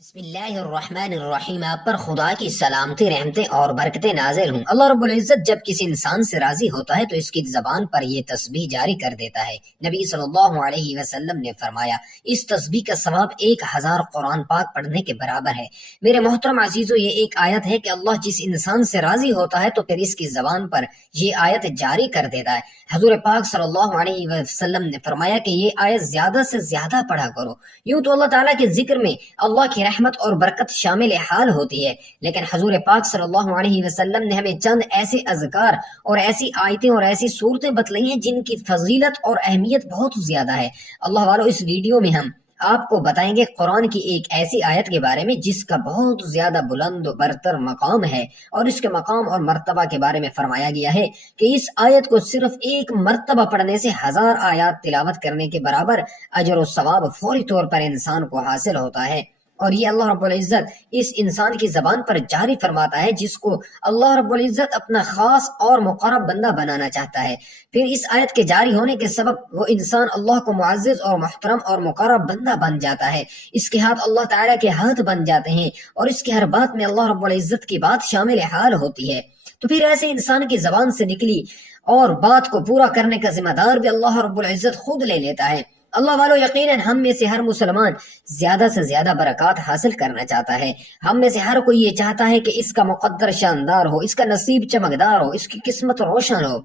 بسم اللہ الرحمن الرحیم۔ آپ پر خدا کی سلامتی، رحمتیں اور برکتیں نازل ہوں۔ اللہ رب العزت جب کسی انسان سے راضی ہوتا ہے تو اس کی زبان پر یہ تسبیح جاری کر دیتا ہے۔ نبی صلی اللہ علیہ وسلم نے فرمایا، اس تسبیح کا ثواب 1000 قرآن پاک پڑھنے کے برابر ہے۔ میرے محترم عزیزو، یہ ایک آیت ہے کہ اللہ جس انسان سے راضی ہوتا ہے تو پھر اس کی زبان پر یہ آیت جاری کر دیتا ہے۔ حضور پاک صلی اللہ علیہ وسلم نے فرمایا کہ یہ آیت زیادہ سے زیادہ پڑھا کرو۔ یوں تو اللہ تعالیٰ کے ذکر میں اللہ کی رحمت اور برکت شامل حال ہوتی ہے، لیکن حضور پاک صلی اللہ علیہ وسلم نے ہمیں چند ایسے اذکار اور ایسی آیتیں اور ایسی صورتیں بتلائی ہیں جن کی فضیلت اور اہمیت بہت زیادہ ہے۔ اللہ والو، اس ویڈیو میں ہم آپ کو بتائیں گے قرآن کی ایک ایسی آیت کے بارے میں جس کا بہت زیادہ بلند و برتر مقام ہے، اور اس کے مقام اور مرتبہ کے بارے میں فرمایا گیا ہے کہ اس آیت کو صرف ایک مرتبہ پڑھنے سے 1000 آیات تلاوت کرنے کے برابر اجر و ثواب فوری طور پر انسان کو حاصل ہوتا ہے۔ اور یہ اللہ رب العزت اس انسان کی زبان پر جاری فرماتا ہے جس کو اللہ رب العزت اپنا خاص اور مقرب بندہ بنانا چاہتا ہے۔ پھر اس آیت کے جاری ہونے کے سبب وہ انسان اللہ کو معزز اور محترم اور مقرب بندہ بن جاتا ہے۔ اس کے ہاتھ اللہ تعالیٰ کے ہاتھ بن جاتے ہیں، اور اس کی ہر بات میں اللہ رب العزت کی بات شامل حال ہوتی ہے۔ تو پھر ایسے انسان کی زبان سے نکلی اور بات کو پورا کرنے کا ذمہ دار بھی اللہ رب العزت خود لے لیتا ہے۔ اللہ والو، یقیناً ہم میں سے ہر مسلمان زیادہ سے زیادہ برکات حاصل کرنا چاہتا ہے۔ ہم میں سے ہر کوئی یہ چاہتا ہے کہ اس کا مقدر شاندار ہو، اس کا نصیب چمکدار ہو، اس کی قسمت روشن ہو،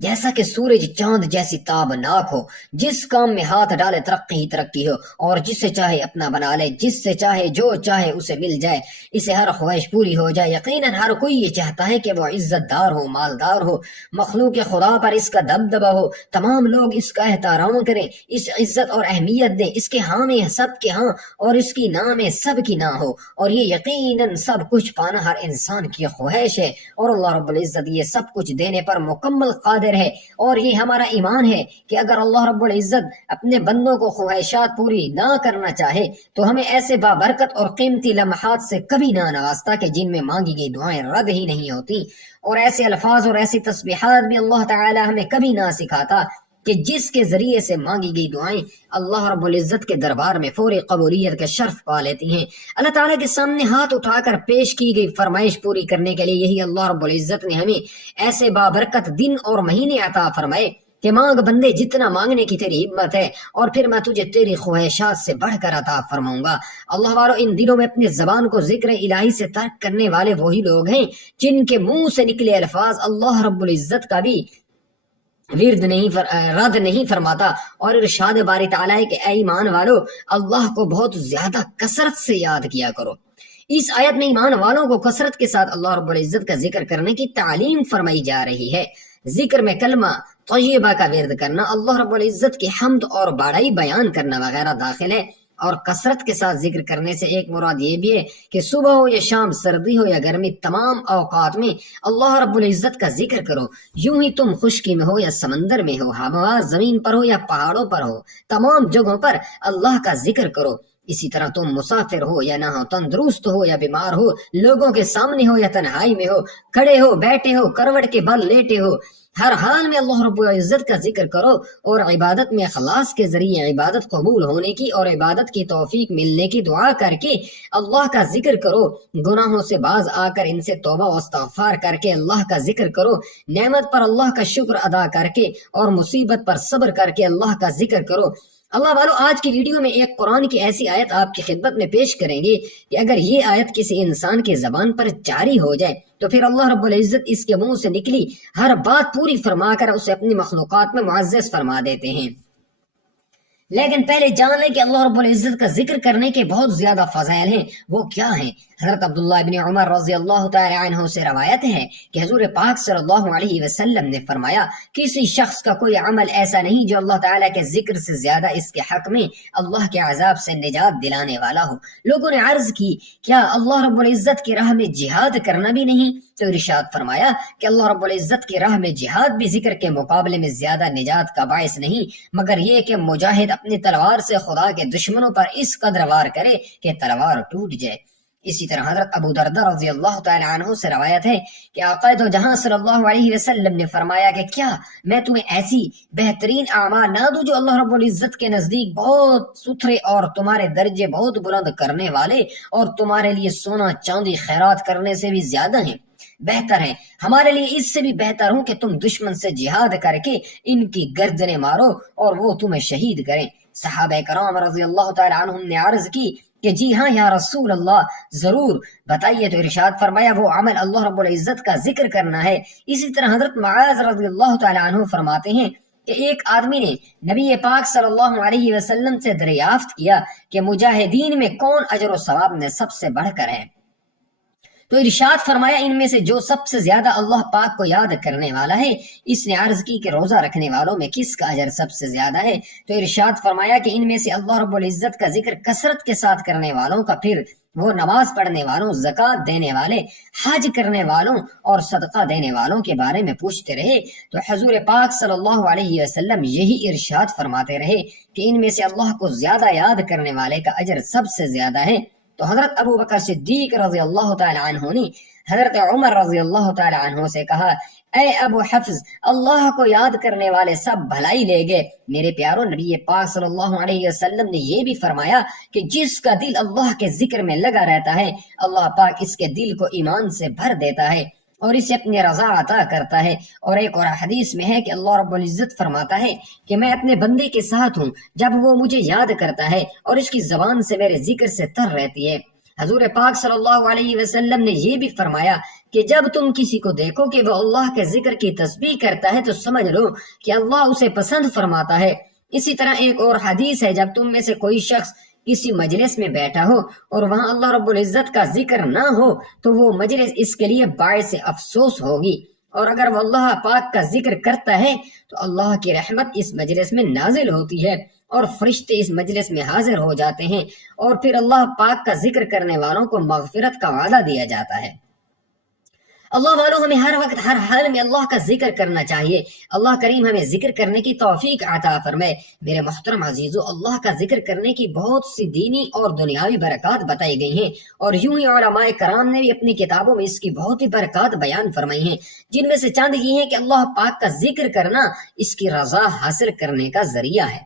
جیسا کہ سورج چاند جیسی تابناک ہو، جس کام میں ہاتھ ڈالے ترقی ہی ترقی ہو، اور جس سے چاہے اپنا بنا لے، جس سے چاہے جو چاہے اسے مل جائے، اسے ہر خواہش پوری ہو جائے۔ یقیناً ہر کوئی یہ چاہتا ہے کہ وہ عزت دار ہو، مالدار ہو، مخلوق خدا پر اس کا دبدبہ ہو، تمام لوگ اس کا احترام کریں، اس عزت اور اہمیت دیں، اس کے ہاں میں سب کے ہاں اور اس کی نہ میں سب کی نہ ہو۔ اور یہ یقیناً سب کچھ پانا ہر انسان کی خواہش ہے، اور اللہ رب العزت یہ سب کچھ دینے پر مکمل قادر ہے۔ اور یہ ہمارا ایمان ہے کہ اگر اللہ رب العزت اپنے بندوں کو خواہشات پوری نہ کرنا چاہے تو ہمیں ایسے بابرکت اور قیمتی لمحات سے کبھی نہ نوازتا کہ جن میں مانگی گئی دعائیں رد ہی نہیں ہوتی، اور ایسے الفاظ اور ایسی تسبیحات بھی اللہ تعالی ہمیں کبھی نہ سکھاتا کہ جس کے ذریعے سے مانگی گئی دعائیں اللہ رب العزت کے دربار میں فوری قبولیت کا شرف پا لیتی ہیں۔ اللہ تعالیٰ کے سامنے ہاتھ اٹھا کر پیش کی گئی فرمائش پوری کرنے کے لیے یہی اللہ رب العزت نے ہمیں ایسے بابرکت دن اور مہینے عطا فرمائے کہ مانگ بندے جتنا مانگنے کی تیری ہمت ہے، اور پھر میں تجھے تیری خواہشات سے بڑھ کر عطا فرماؤں گا۔ اللہ والو، ان دنوں میں اپنی زبان کو ذکر الہی سے ترک کرنے والے وہی لوگ ہیں جن کے منہ سے نکلے الفاظ اللہ رب العزت کا بھی رد نہیں فرماتا، اور ارشاد باری تعالیٰ ہے کہ اے ایمان والو، اللہ کو بہت زیادہ کثرت سے یاد کیا کرو۔ اس آیت میں ایمان والوں کو کثرت کے ساتھ اللہ رب العزت کا ذکر کرنے کی تعلیم فرمائی جا رہی ہے۔ ذکر میں کلمہ طیبہ کا ورد کرنا، اللہ رب العزت کی حمد اور بڑائی بیان کرنا وغیرہ داخل ہے، اور کثرت کے ساتھ ذکر کرنے سے ایک مراد یہ بھی ہے کہ صبح ہو یا شام، سردی ہو یا گرمی، تمام اوقات میں اللہ رب العزت کا ذکر کرو۔ یوں ہی تم خشکی میں ہو یا سمندر میں ہو، ہوا زمین پر ہو یا پہاڑوں پر ہو، تمام جگہوں پر اللہ کا ذکر کرو۔ اسی طرح تم مسافر ہو یا نہ ہو، تندرست ہو یا بیمار ہو، لوگوں کے سامنے ہو یا تنہائی میں ہو، کھڑے ہو بیٹھے ہو، کروٹ کے بل لیٹے ہو، ہر حال میں اللہ رب العزت کا ذکر کرو، اور عبادت میں اخلاص کے ذریعے عبادت قبول ہونے کی اور عبادت کی توفیق ملنے کی دعا کر کے اللہ کا ذکر کرو۔ گناہوں سے باز آ کر ان سے توبہ و استغفار کر کے اللہ کا ذکر کرو۔ نعمت پر اللہ کا شکر ادا کر کے اور مصیبت پر صبر کر کے اللہ کا ذکر کرو۔ اللہ والو، آج کی ویڈیو میں ایک قرآن کی ایسی آیت آپ کی خدمت میں پیش کریں گے کہ اگر یہ آیت کسی انسان کی زبان پر جاری ہو جائے تو پھر اللہ رب العزت اس کے منہ سے نکلی ہر بات پوری فرما کر اسے اپنی مخلوقات میں معزز فرما دیتے ہیں۔ لیکن پہلے جان لیں کہ اللہ رب العزت کا ذکر کرنے کے بہت زیادہ فضائل ہیں۔ وہ کیا ہیں؟ حضرت عبداللہ ابن عمر رضی اللہ تعالی عنہ سے روایت ہے کہ حضور پاک صلی اللہ علیہ وسلم نے فرمایا، کسی شخص کا کوئی عمل ایسا نہیں جو اللہ تعالیٰ کے ذکر سے زیادہ اس کے حق میں اللہ کے عذاب سے نجات دلانے والا ہو۔ لوگوں نے عرض کی، کیا اللہ رب العزت کی راہ میں جہاد کرنا بھی نہیں؟ تو ارشاد فرمایا کہ اللہ رب العزت کی راہ میں جہاد بھی ذکر کے مقابلے میں زیادہ نجات کا باعث نہیں، مگر یہ کہ مجاہد اپنی تلوار سے خدا کے دشمنوں پر اس قدر وار کرے کہ تلوار ٹوٹ جائے۔ اسی طرح حضرت ابو دردہ رضی اللہ تعالی عنہ سے روایت ہے کہ آقا دو جہاں صلی اللہ علیہ وسلم نے فرمایا کہ کیا میں تمہیں ایسی بہترین اعمال نہ دوں جو اللہ رب العزت کے نزدیک بہت ستھرے اور تمہارے درجے بہت بلند کرنے والے اور تمہارے لیے سونا چاندی خیرات کرنے سے بھی زیادہ ہیں، بہتر ہے ہمارے لیے اس سے بھی بہتر ہوں کہ تم دشمن سے جہاد کر کے ان کی گردنیں مارو اور وہ تمہیں شہید کریں۔ صحابہ کرام رضی اللہ تعالی عنہم نے عرض کی کہ جی ہاں یا رسول اللہ، ضرور بتائیے، تو ارشاد فرمایا وہ عمل اللہ رب العزت کا ذکر کرنا ہے۔ اسی طرح حضرت معاذ رضی اللہ تعالی عنہ فرماتے ہیں کہ ایک آدمی نے نبی پاک صلی اللہ علیہ وسلم سے دریافت کیا کہ مجاہدین میں کون اجر و ثواب میں سب سے بڑھ کر ہے، تو ارشاد فرمایا ان میں سے جو سب سے زیادہ اللہ پاک کو یاد کرنے والا ہے۔ اس نے عرض کی کہ روزہ رکھنے والوں میں کس کا اجر سب سے زیادہ ہے، تو ارشاد فرمایا کہ ان میں سے اللہ رب العزت کا ذکر کثرت کے ساتھ کرنے والوں کا، پھر وہ نماز پڑھنے والوں، زکوٰۃ دینے والے، حج کرنے والوں اور صدقہ دینے والوں کے بارے میں پوچھتے رہے، تو حضور پاک صلی اللہ علیہ وسلم یہی ارشاد فرماتے رہے کہ ان میں سے اللہ کو زیادہ یاد کرنے والے کا اجر سب سے زیادہ ہے۔ تو حضرت ابو بکر صدیق رضی اللہ تعالی عنہ نے حضرت عمر رضی اللہ تعالی عنہ سے کہا، اے ابو حفظ، اللہ کو یاد کرنے والے سب بھلائی لے گئے۔ میرے پیارو، نبی پاک صلی اللہ علیہ وسلم نے یہ بھی فرمایا کہ جس کا دل اللہ کے ذکر میں لگا رہتا ہے، اللہ پاک اس کے دل کو ایمان سے بھر دیتا ہے اور اسے اپنی رضا عطا کرتا ہے۔ اور ایک اور حدیث میں ہے کہ اللہ رب العزت فرماتا ہے کہ میں اپنے بندے کے ساتھ ہوں جب وہ مجھے یاد کرتا ہے اور اس کی زبان سے میرے ذکر سے تر رہتی ہے۔ حضور پاک صلی اللہ علیہ وسلم نے یہ بھی فرمایا کہ جب تم کسی کو دیکھو کہ وہ اللہ کے ذکر کی تسبیح کرتا ہے تو سمجھ لو کہ اللہ اسے پسند فرماتا ہے۔ اسی طرح ایک اور حدیث ہے، جب تم میں سے کوئی شخص کسی مجلس میں بیٹھا ہو اور وہاں اللہ رب العزت کا ذکر نہ ہو تو وہ مجلس اس کے لیے باعث افسوس ہوگی، اور اگر وہ اللہ پاک کا ذکر کرتا ہے تو اللہ کی رحمت اس مجلس میں نازل ہوتی ہے اور فرشتے اس مجلس میں حاضر ہو جاتے ہیں، اور پھر اللہ پاک کا ذکر کرنے والوں کو مغفرت کا وعدہ دیا جاتا ہے۔ اللہ والوں، ہمیں ہر وقت ہر حال میں اللہ کا ذکر کرنا چاہیے۔ اللہ کریم ہمیں ذکر کرنے کی توفیق عطا فرمائے۔ میرے محترم عزیزو، اللہ کا ذکر کرنے کی بہت سی دینی اور دنیاوی برکات بتائی گئی ہیں، اور یوں ہی علماء کرام نے بھی اپنی کتابوں میں اس کی بہت ہی برکات بیان فرمائی ہیں، جن میں سے چند یہ ہیں کہ اللہ پاک کا ذکر کرنا اس کی رضا حاصل کرنے کا ذریعہ ہے۔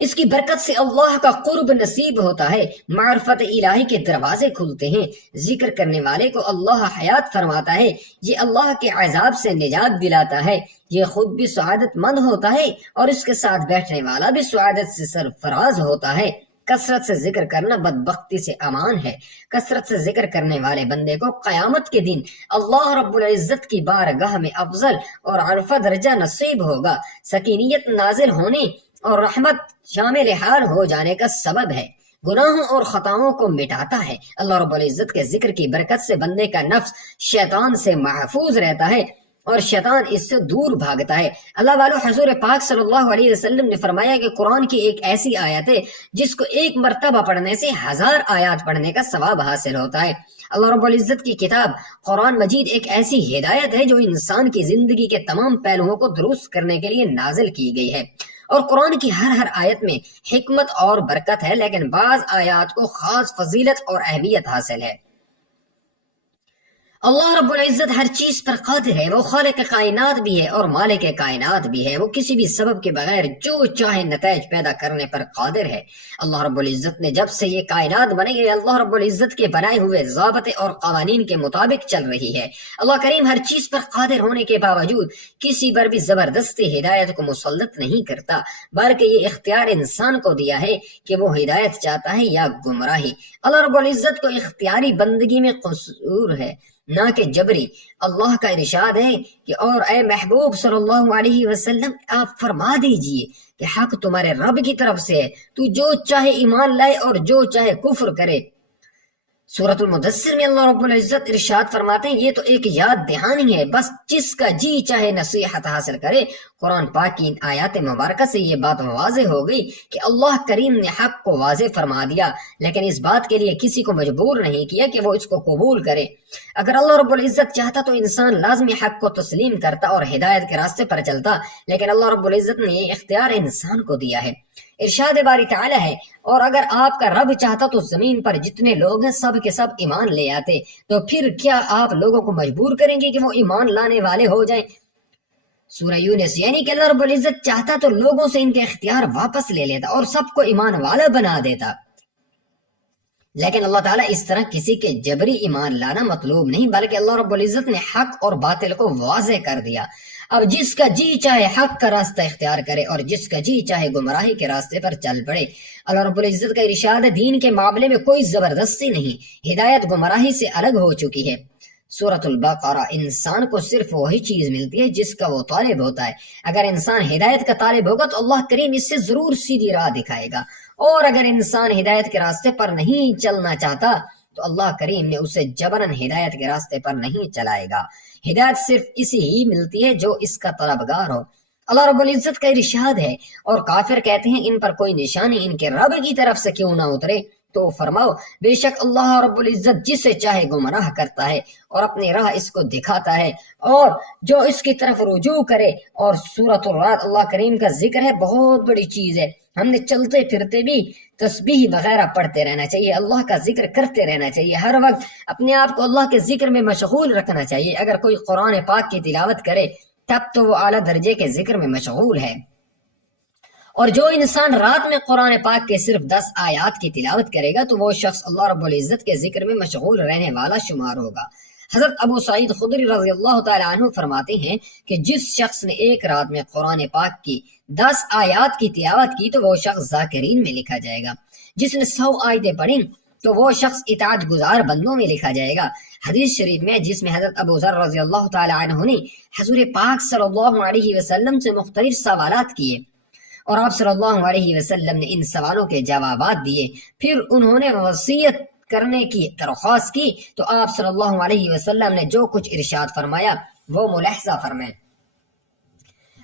اس کی برکت سے اللہ کا قرب نصیب ہوتا ہے، معرفت الہی کے دروازے کھلتے ہیں، ذکر کرنے والے کو اللہ حیات فرماتا ہے، یہ اللہ کے عذاب سے نجات دلاتا ہے، یہ خود بھی سعادت مند ہوتا ہے اور اس کے ساتھ بیٹھنے والا بھی سعادت سے سرفراز ہوتا ہے۔ کثرت سے ذکر کرنا بدبختی سے امان ہے۔ کثرت سے ذکر کرنے والے بندے کو قیامت کے دن اللہ رب العزت کی بارگاہ میں افضل اور عرفہ درجہ نصیب ہوگا، سکینیت نازل ہونے اور رحمت شامل حال ہو جانے کا سبب ہے، گناہوں اور خطاؤں کو مٹاتا ہے۔ اللہ رب العزت کے ذکر کی برکت سے بندے کا نفس شیطان سے محفوظ رہتا ہے اور شیطان اس سے دور بھاگتا ہے۔ اللہ والو، حضور پاک صلی اللہ علیہ وسلم نے فرمایا کہ قرآن کی ایک ایسی آیت ہے جس کو ایک مرتبہ پڑھنے سے 1000 آیات پڑھنے کا ثواب حاصل ہوتا ہے۔ اللہ رب العزت کی کتاب قرآن مجید ایک ایسی ہدایت ہے جو انسان کی زندگی کے تمام پہلوؤں کو درست کرنے کے لیے نازل کی گئی ہے، اور قرآن کی ہر آیت میں حکمت اور برکت ہے، لیکن بعض آیات کو خاص فضیلت اور اہمیت حاصل ہے۔ اللہ رب العزت ہر چیز پر قادر ہے، وہ خالق کائنات بھی ہے اور مالک کائنات بھی ہے، وہ کسی بھی سبب کے بغیر جو چاہے نتائج پیدا کرنے پر قادر ہے۔ اللہ رب العزت نے جب سے یہ کائنات بنی ہے، اللہ رب العزت کے بنائے ہوئے ضابطے اور قوانین کے مطابق چل رہی ہے۔ اللہ کریم ہر چیز پر قادر ہونے کے باوجود کسی پر بھی زبردستی ہدایت کو مسلط نہیں کرتا، بلکہ یہ اختیار انسان کو دیا ہے کہ وہ ہدایت چاہتا ہے یا گمراہی۔ اللہ رب العزت کو اختیاری بندگی میں قصور ہے، نہ کہ جبری۔ اللہ کا ارشاد ہے کہ اور اے محبوب صلی اللہ علیہ وسلم، آپ فرما دیجئے کہ حق تمہارے رب کی طرف سے ہے، تو جو چاہے ایمان لائے اور جو چاہے کفر کرے۔ سورۃ المدثر میں اللہ رب العزت ارشاد فرماتے ہیں، یہ تو ایک یاد دہانی ہے، بس جس کا جی چاہے نصیحت حاصل کرے۔ قرآن پاک کی ان آیات مبارکہ سے یہ بات واضح ہو گئی کہ اللہ کریم نے حق کو واضح فرما دیا، لیکن اس بات کے لیے کسی کو مجبور نہیں کیا کہ وہ اس کو قبول کرے۔ اگر اللہ رب العزت چاہتا تو انسان لازمی حق کو تسلیم کرتا اور ہدایت کے راستے پر چلتا، لیکن اللہ رب العزت نے یہ اختیار انسان کو دیا ہے۔ ارشاد باری تعالی ہے، اور اگر آپ کا رب چاہتا تو زمین پر جتنے لوگ ہیں سب کے سب ایمان لے آتے، تو پھر کیا آپ لوگوں کو مجبور کریں گے کہ وہ ایمان لانے والے ہو جائیں؟ سورہ یونس، یعنی کہ اللہ رب العزت چاہتا تو لوگوں سے ان کے اختیار واپس لے لیتا اور سب کو ایمان والا بنا دیتا، لیکن اللہ تعالیٰ اس طرح کسی کے جبری ایمان لانا مطلوب نہیں، بلکہ اللہ رب العزت نے حق اور باطل کو واضح کر دیا۔ اب جس کا جی چاہے حق کا راستہ اختیار کرے اور جس کا جی چاہے گمراہی کے راستے پر چل پڑے۔ اللہ رب العزت کا ارشاد ہے، دین کے معاملے میں کوئی زبردستی نہیں، ہدایت گمراہی سے الگ ہو چکی ہے۔ سورۃ البقرہ، انسان کو صرف وہی چیز ملتی ہے جس کا وہ طالب ہوتا ہے۔ اگر انسان ہدایت کا طالب ہوگا تو اللہ کریم اس سے ضرور سیدھی راہ دکھائے گا، اور اگر انسان ہدایت کے راستے پر نہیں چلنا چاہتا تو اللہ کریم نے اسے جبراً ہدایت کے راستے پر نہیں چلائے گا۔ ہدایت صرف اسی ہی ملتی ہے جو اس کا طلبگار ہو۔ اللہ رب العزت کا ارشاد ہے، اور کافر کہتے ہیں ان پر کوئی نشانی ان کے رب کی طرف سے کیوں نہ اترے، تو فرماؤ بے شک اللہ رب العزت جسے چاہے گمراہ کرتا ہے اور اپنی راہ اس کو دکھاتا ہے، اور جو اس کی طرف رجوع کرے۔ اور سورۃ الرعد، اللہ کریم کا ذکر ہے، بہت بڑی چیز ہے، ہم نے چلتے پھرتے بھی تسبیح وغیرہ پڑھتے رہنا چاہیے، اللہ کا ذکر کرتے رہنا چاہیے، ہر وقت اپنے آپ کو اللہ کے ذکر میں مشغول رکھنا چاہیے۔ اگر کوئی قرآن پاک کی تلاوت کرے تب تو وہ اعلیٰ درجے کے ذکر میں مشغول ہے، اور جو انسان رات میں قرآن پاک کے صرف 10 آیات کی تلاوت کرے گا تو وہ شخص اللہ رب العزت کے ذکر میں مشغول رہنے والا شمار ہوگا۔ حضرت ابو سعید خدری رضی اللہ تعالی عنہ فرماتے ہیں کہ جس شخص نے ایک رات میں قرآن پاک کی 10 آیات کی تلاوت کی تو وہ شخص ذاکرین میں لکھا جائے گا، جس نے 100 آیتیں پڑھیں تو وہ شخص اطاعت گزار بندوں میں لکھا جائے گا۔ حدیث شریف میں جس میں حضرت ابو ذر رضی اللہ تعالی عنہ نے حضور پاک صلی اللہ علیہ وسلم سے مختلف سوالات کیے اور آپ صلی اللہ علیہ وسلم نے ان سوالوں کے جوابات دیے، پھر انہوں نے وصیت کرنے کی درخواست کی تو آپ صلی اللہ علیہ وسلم نے جو کچھ ارشاد فرمایا وہ ملاحظہ فرمائیں۔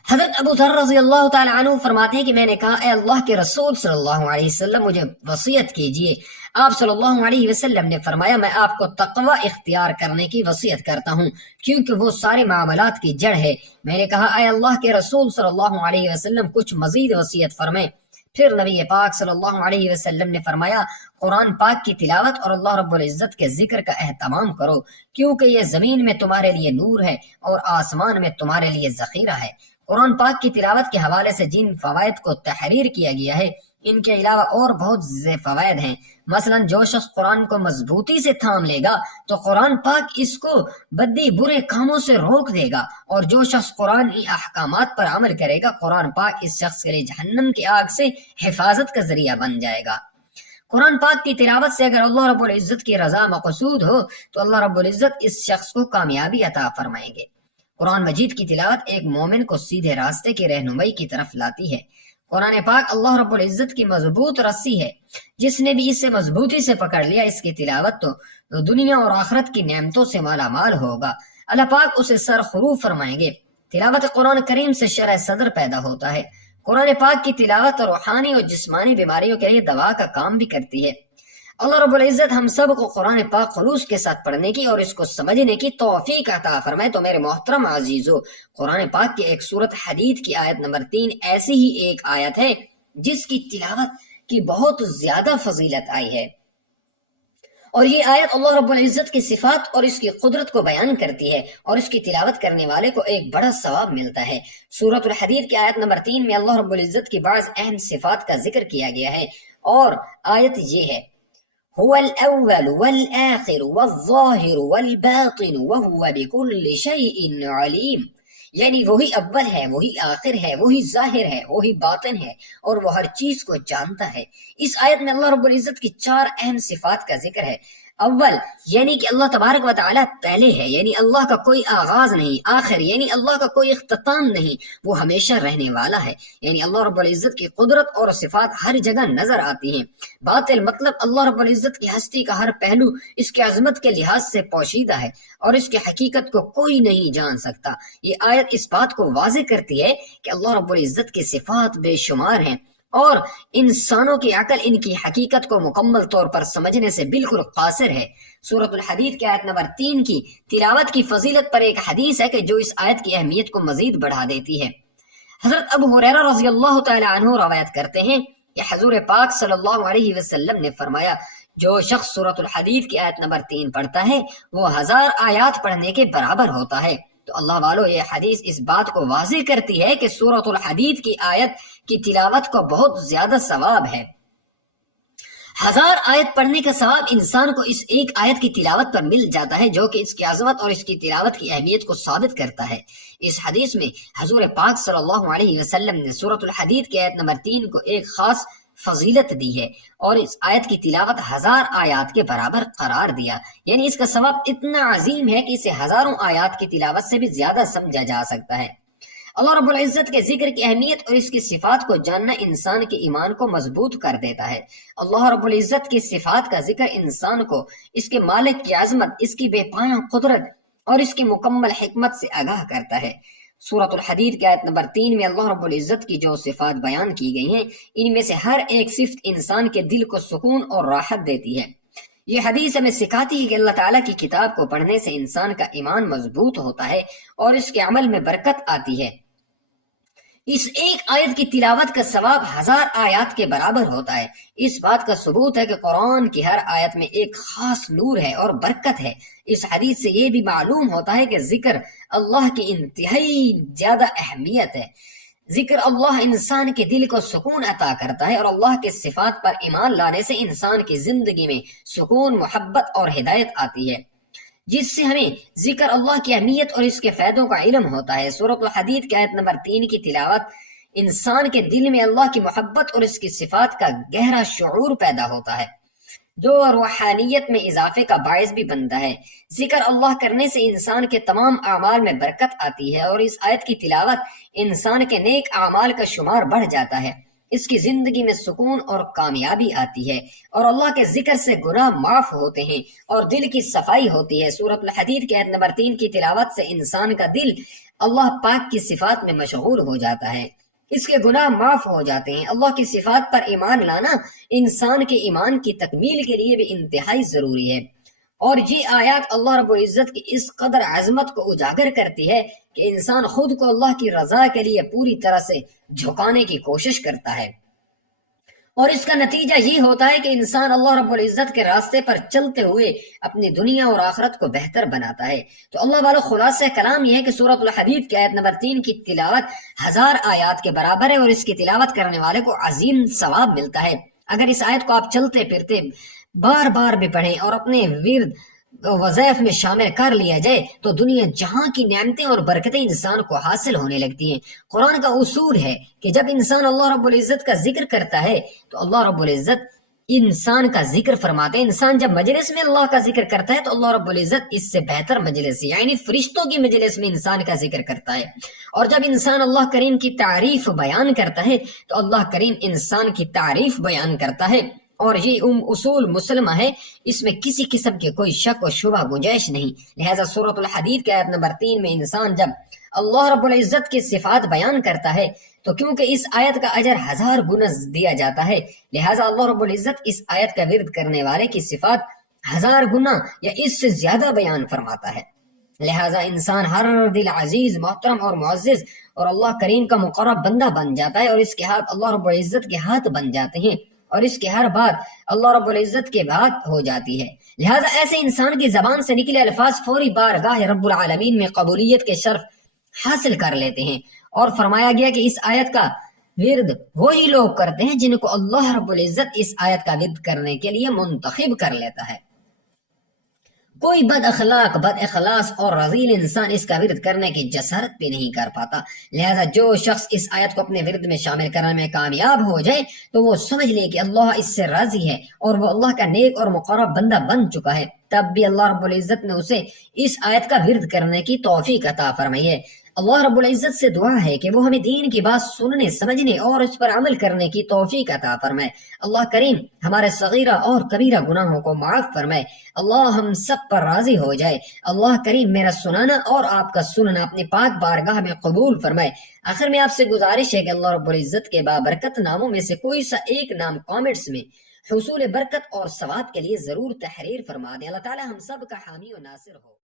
حضرت ابو ذر رضی اللہ تعالی عنہ فرماتے ہیں کہ میں نے کہا اے اللہ کے رسول صلی اللہ علیہ وسلم مجھے وصیت کیجئے۔ آپ صلی اللہ علیہ وسلم نے فرمایا میں آپ کو تقوی اختیار کرنے کی وصیت کرتا ہوں کیونکہ وہ سارے معاملات کی جڑ ہے۔ میں نے کہا اے اللہ کے رسول صلی اللہ علیہ وسلم کچھ مزید وصیت فرمائیں۔ پھر نبی پاک صلی اللہ علیہ وسلم نے فرمایا قرآن پاک کی تلاوت اور اللہ رب العزت کے ذکر کا اہتمام کرو، کیونکہ یہ زمین میں تمہارے لیے نور ہے اور آسمان میں تمہارے لیے ذخیرہ ہے۔ قرآن پاک کی تلاوت کے حوالے سے جن فوائد کو تحریر کیا گیا ہے ان کے علاوہ اور بہت سے فوائد ہیں۔ مثلا جو شخص قرآن کو مضبوطی سے تھام لے گا تو قرآن پاک اس کو بدی برے کاموں سے روک دے گا، اور جو شخص قرآنی احکامات پر عمل کرے گا قرآن پاک اس شخص کے لیے جہنم کی آگ سے حفاظت کا ذریعہ بن جائے گا۔ قرآن پاک کی تلاوت سے اگر اللہ رب العزت کی رضا مقصود ہو تو اللہ رب العزت اس شخص کو کامیابی عطا فرمائیں گے۔ قرآن مجید کی تلاوت ایک مومن کو سیدھے راستے کی رہنمائی کی طرف لاتی ہے۔ قرآن پاک اللہ رب العزت کی مضبوط رسی ہے، جس نے بھی اسے مضبوطی سے پکڑ لیا اس کی تلاوت تو دنیا اور آخرت کی نعمتوں سے مالا مال ہوگا، اللہ پاک اسے سرخرو فرمائیں گے۔ تلاوت قرآن کریم سے شرح صدر پیدا ہوتا ہے۔ قرآن پاک کی تلاوت روحانی اور جسمانی بیماریوں کے لیے دوا کا کام بھی کرتی ہے۔ اللہ رب العزت ہم سب کو قرآن پاک خلوص کے ساتھ پڑھنے کی اور اس کو سمجھنے کی توفیق عطا فرمائے۔ تو میرے محترم عزیزو، قرآن پاک کی ایک سورت حدید کی آیت نمبر 3 ایسی ہی ایک آیت ہے جس کی تلاوت کی بہت زیادہ فضیلت آئی ہے، اور یہ آیت اللہ رب العزت کی صفات اور اس کی قدرت کو بیان کرتی ہے، اور اس کی تلاوت کرنے والے کو ایک بڑا ثواب ملتا ہے۔ سورۃ الحدید کی آیت نمبر 3 میں اللہ رب العزت کی بعض اہم صفات کا ذکر کیا گیا ہے، اور آیت یہ ہے هو الأول والآخر والظاہر والباطن وهو بكل شيء علیم، یعنی وہی اول ہے، وہی آخر ہے، وہی ظاہر ہے، وہی باطن ہے، اور وہ ہر چیز کو جانتا ہے۔ اس آیت میں اللہ رب العزت کی 4 اہم صفات کا ذکر ہے۔ اول یعنی کہ اللہ تبارک و تعالیٰ پہلے ہے، یعنی اللہ کا کوئی آغاز نہیں۔ آخر یعنی اللہ کا کوئی اختتام نہیں، وہ ہمیشہ رہنے والا ہے، یعنی اللہ رب العزت کی قدرت اور صفات ہر جگہ نظر آتی ہیں۔ باطل مطلب اللہ رب العزت کی ہستی کا ہر پہلو اس کی عظمت کے لحاظ سے پوشیدہ ہے اور اس کی حقیقت کو کوئی نہیں جان سکتا۔ یہ آیت اس بات کو واضح کرتی ہے کہ اللہ رب العزت کی صفات بے شمار ہیں اور انسانوں کی عقل ان کی حقیقت کو مکمل طور پر سمجھنے سے بالکل قاصر ہے۔ سورۃ الحدید کی آیت نمبر 3 کی تلاوت کی فضیلت پر ایک حدیث ہے کہ جو اس آیت کی اہمیت کو مزید بڑھا دیتی ہے۔ حضرت ابو ہریرہ رضی اللہ تعالی عنہ روایت کرتے ہیں کہ حضور پاک صلی اللہ علیہ وسلم نے فرمایا جو شخص سورۃ الحدید کی آیت نمبر 3 پڑھتا ہے وہ 1000 آیات پڑھنے کے برابر ہوتا ہے۔ تو اللہ والو یہ حدیث اس بات کو واضح کرتی ہے کہ سورۃ الحدید کی آیت کی تلاوت کو بہت زیادہ ثواب ہے۔ 1000 آیت پڑھنے کا ثواب انسان کو اس ایک آیت کی تلاوت پر مل جاتا ہے، جو کہ اس کی عظمت اور اس کی تلاوت کی اہمیت کو ثابت کرتا ہے۔ اس حدیث میں حضور پاک صلی اللہ علیہ وسلم نے سورۃ الحدید کی آیت نمبر 3 کو ایک خاص فضیلت دی ہے اور اس آیت کی تلاوت 1000 آیات کے برابر قرار دیا، یعنی اس کا ثواب اتنا عظیم ہے کہ اسے ہزاروں آیات کی تلاوت سے بھی زیادہ سمجھا جا سکتا ہے۔ اللہ رب العزت کے ذکر کی اہمیت اور اس کی صفات کو جاننا انسان کے ایمان کو مضبوط کر دیتا ہے۔ اللہ رب العزت کی صفات کا ذکر انسان کو اس کے مالک کی عظمت، اس کی بے پایہ قدرت اور اس کی مکمل حکمت سے آگاہ کرتا ہے۔ سورۃ الحدید کی آیت نمبر 3 میں اللہ رب العزت کی جو صفات بیان کی گئی ہیں، ان میں سے ہر ایک صفت انسان کے دل کو سکون اور راحت دیتی ہے۔ یہ حدیث ہمیں سکھاتی ہے کہ اللہ تعالیٰ کی کتاب کو پڑھنے سے انسان کا ایمان مضبوط ہوتا ہے اور اس کے عمل میں برکت آتی ہے۔ اس ایک آیت کی تلاوت کا ثواب 1000 آیات کے برابر ہوتا ہے۔ اس بات کا ثبوت ہے کہ قرآن کی ہر آیت میں ایک خاص نور ہے اور برکت ہے۔ اس حدیث سے یہ بھی معلوم ہوتا ہے کہ ذکر اللہ کی انتہائی زیادہ اہمیت ہے۔ ذکر اللہ انسان کے دل کو سکون عطا کرتا ہے اور اللہ کے صفات پر ایمان لانے سے انسان کی زندگی میں سکون، محبت اور ہدایت آتی ہے، جس سے ہمیں ذکر اللہ کی اہمیت اور اس کے فائدوں کا علم ہوتا ہے۔ سورۃ الحدید کی آیت نمبر 3 کی تلاوت انسان کے دل میں اللہ کی محبت اور اس کی صفات کا گہرا شعور پیدا ہوتا ہے، جو روحانیت میں اضافے کا باعث بھی بنتا ہے۔ ذکر اللہ کرنے سے انسان کے تمام اعمال میں برکت آتی ہے اور اس آیت کی تلاوت انسان کے نیک اعمال کا شمار بڑھ جاتا ہے، اس کی زندگی میں سکون اور کامیابی آتی ہے اور اللہ کے ذکر سے گناہ معاف ہوتے ہیں اور دل کی صفائی ہوتی ہے۔ سورۃ الحدید کی آیت نمبر 3 کی تلاوت سے انسان کا دل اللہ پاک کی صفات میں مشغول ہو جاتا ہے، اس کے گناہ معاف ہو جاتے ہیں۔ اللہ کی صفات پر ایمان لانا انسان کے ایمان کی تکمیل کے لیے بھی انتہائی ضروری ہے، اور یہ آیات اللہ رب العزت کی اس قدر عظمت کو اجاگر کرتی ہے کہ انسان خود کو اللہ کی رضا کے لیے پوری طرح سے جھکانے کی کوشش کرتا ہے، اور اس کا نتیجہ یہ ہوتا ہے کہ انسان اللہ رب العزت کے راستے پر چلتے ہوئے اپنی دنیا اور آخرت کو بہتر بناتا ہے۔ تو اللہ والا خلاصہ کلام یہ ہے کہ سورۃ الحدید کی آیت نمبر 3 کی تلاوت 1000 آیات کے برابر ہے اور اس کی تلاوت کرنے والے کو عظیم ثواب ملتا ہے۔ اگر اس آیت کو آپ چلتے پھرتے بار بار بھی پڑھیں اور اپنے ورد وظائف میں شامل کر لیا جائے تو دنیا جہاں کی نعمتیں اور برکتیں انسان کو حاصل ہونے لگتی ہیں۔ قرآن کا اصول ہے کہ جب انسان اللہ رب العزت کا ذکر کرتا ہے تو اللہ رب العزت انسان کا ذکر فرماتے ہیں۔ انسان جب مجلس میں اللہ کا ذکر کرتا ہے تو اللہ رب العزت اس سے بہتر مجلس یعنی فرشتوں کی مجلس میں انسان کا ذکر کرتا ہے، اور جب انسان اللہ کریم کی تعریف بیان کرتا ہے تو اللہ کریم انسان کی تعریف بیان کرتا ہے، اور یہ اصول مسلمہ ہے، اس میں کسی قسم کے کوئی شک و شبہ گنجائش نہیں۔ لہٰذا سورۃ الحدید کی آیت نمبر 3 میں انسان جب اللہ رب العزت کی صفات بیان کرتا ہے تو کیونکہ اس آیت کا اجر 1000 گنا دیا جاتا ہے، لہٰذا اللہ رب العزت اس آیت کا ورد کرنے والے کی صفات 1000 گنا یا اس سے زیادہ بیان فرماتا ہے۔ لہٰذا انسان ہر دل عزیز، محترم اور معزز اور اللہ کریم کا مقرب بندہ بن جاتا ہے، اور اس کے ہاتھ اللہ رب العزت کے ہاتھ بن جاتے ہیں، اور اس کے ہر بات اللہ رب العزت کے بات ہو جاتی ہے۔ لہٰذا ایسے انسان کی زبان سے نکلے الفاظ فوری بارگاہ رب العالمین میں قبولیت کے شرف حاصل کر لیتے ہیں، اور فرمایا گیا کہ اس آیت کا ورد وہی لوگ کرتے ہیں جن کو اللہ رب العزت اس آیت کا ورد کرنے کے لیے منتخب کر لیتا ہے۔ کوئی بد اخلاق، بد اخلاص اور رذیل انسان اس کا ورد کرنے کی جسارت بھی نہیں کر پاتا۔ لہذا جو شخص اس آیت کو اپنے ورد میں شامل کرنے میں کامیاب ہو جائے تو وہ سمجھ لے کہ اللہ اس سے راضی ہے اور وہ اللہ کا نیک اور مقرب بندہ بن چکا ہے، تب بھی اللہ رب العزت نے اسے اس آیت کا ورد کرنے کی توفیق عطا فرمائی ہے۔ اللہ رب العزت سے دعا ہے کہ وہ ہمیں دین کی بات سننے، سمجھنے اور اس پر عمل کرنے کی توفیق عطا فرمائے۔ اللہ کریم ہمارے صغیرہ اور کبیرہ گناہوں کو معاف فرمائے۔ اللہ ہم سب پر راضی ہو جائے۔ اللہ کریم میرا سنانا اور آپ کا سننا اپنے پاک بارگاہ میں قبول فرمائے۔ آخر میں آپ سے گزارش ہے کہ اللہ رب العزت کے بابرکت ناموں میں سے کوئی سا ایک نام کامنٹس میں حصول برکت اور ثواب کے لیے ضرور تحریر فرما دیں۔ اللہ تعالی ہم سب کا حامی و ناصر ہو۔